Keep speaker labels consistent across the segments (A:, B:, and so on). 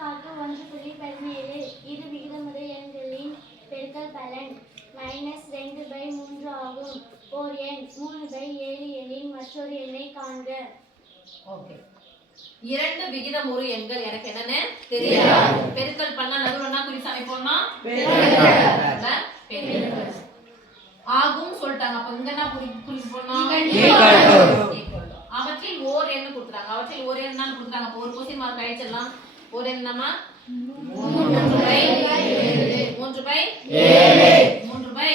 A: பார்க்க ஒன்று புள்ளி பதினேழு இது விகிதமுறை எண்களின் பெருக்கல் பலன். மைனஸ் ரெண்டு பை மூன்று ஆகும். ஓர் எண். மூணு பை ஏழு எண்ணின் மற்றொரு எண்ணை காண்க.
B: ஓகே. இரண்டு விகிதமுறு எண்கள். எனக்கு என்னன்னு தெரியாது. பெருக்கல் பண்ணா நடுவுலனா குறிச்சு அமைப்போம்னா. ஆகும் சொல்லிட்டாங்க. அப்ப இங்க என்ன குறி குறி போடணும்? Equal to. அவற்றில் ஓர் எண்ணு கொடுத்துறாங்க அவற்றில் ஓர் எண்ணு தான் கொடுத்துறாங்க அப்ப ஒரு கொஸ்டின் மார்க் அழிச்சிடலாம் ஒரு எண்ணமா மூன்று பை மூன்று பை மூன்று பை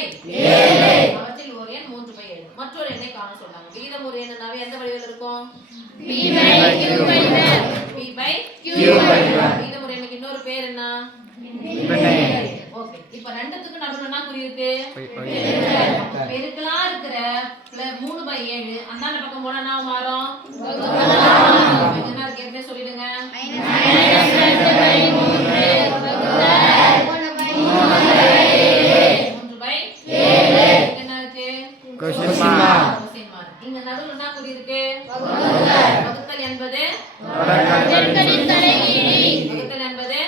B: அவற்றில் ஒரு எண் மூன்று பை ஏழு. மற்றொரு எண்ணை காண சொல்றாங்க. விகிதம் ஒரு எண்ணாவே எந்த வடிவில் இருக்கும்? P by Q விகிதம் ஒரு எண்ணுக்கு இன்னொரு பேர் என்ன? ஓகே இப்ப ரெண்டுத்துக்கு நடுவுல என்ன குறி இருக்கு? அப்ப பெருக்கலா இருக்கிற மூணு பை ஏழு. அந்தாண்ட பக்கம் போனா என்ன மாறும்? என்ன இருக்கு? ஏற்கனவே சொல்லிடுங்க? இங்க நடுவுல என்ன குறி இருக்கு வகுத்தல் என்பது வகுத்தல் என்பது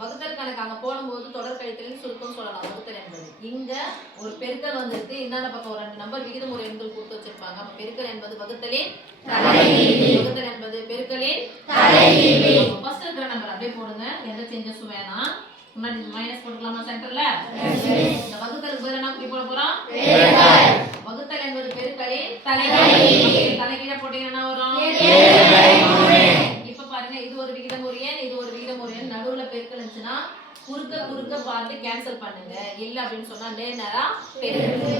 B: வகுத்தல் கணக்கு அங்க போடும்போது தொடர் கழித்தலின் சுருக்கம் சொல்லலாம். வகுத்தல் என்பது. இங்க ஒரு பெருக்கல் வந்திருக்கு. இந்தாண்ட பக்கம் ஒரு ரெண்டு நம்பர் விகிதம் ஒரு எண்கள் கொடுத்து வச்சிருப்பாங்க. அப்ப பெருக்கல் என்பது வகுத்தலின் வகுத்தல் என்பது பெருக்கலின் ஃபர்ஸ்ட் இருக்கிற நம்பர் அப்படியே போடுங்க. எந்த சேஞ்சஸும் வேணாம். முன்னாடி மைனஸ் போட்டுக்கலாமா சென்டர்ல போறோம் வகுத்தல் என்பது பெருக்கலின் தலைகீழ் போட்டீங்கன்னா வரும்? இப்ப பாருங்க இது ஒரு விகிதம் ஒரு எண் இது ஒரு விகிதம் ஒரு எண் நடுவுல பெருக்கல் இருந்துச்சுன்னா குறுக்க குறுக்க பார்த்து கேன்சல் பண்ணுங்க. இல்ல அப்படின்னு சொன்னா நேரா பெருக்கு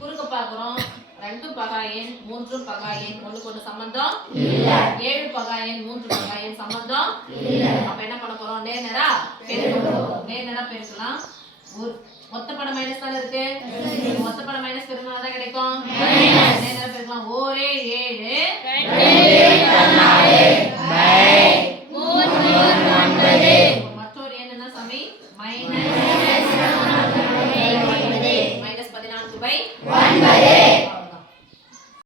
B: குறுக்க பாக்குறோம் ரெண்டும் பகாயன் மூன்றும் பகாயன் ஒண்ணுக்கு ஒண்ணு சம்பந்தம் ஏழு பகாயன் மூன்று பகாயன் சம்பந்தம் அப்ப என்ன பண்ண போறோம்? நேரா நேரா பெருக்கலாம். ஒரு மொத்த படம் மைனஸ் தானே இருக்கு மொத்த படம் மைனஸ் பெருக்கணும் தான் கிடைக்கும் நேரா பெருக்கலாம் ஓரே ஏழு மற்றொரு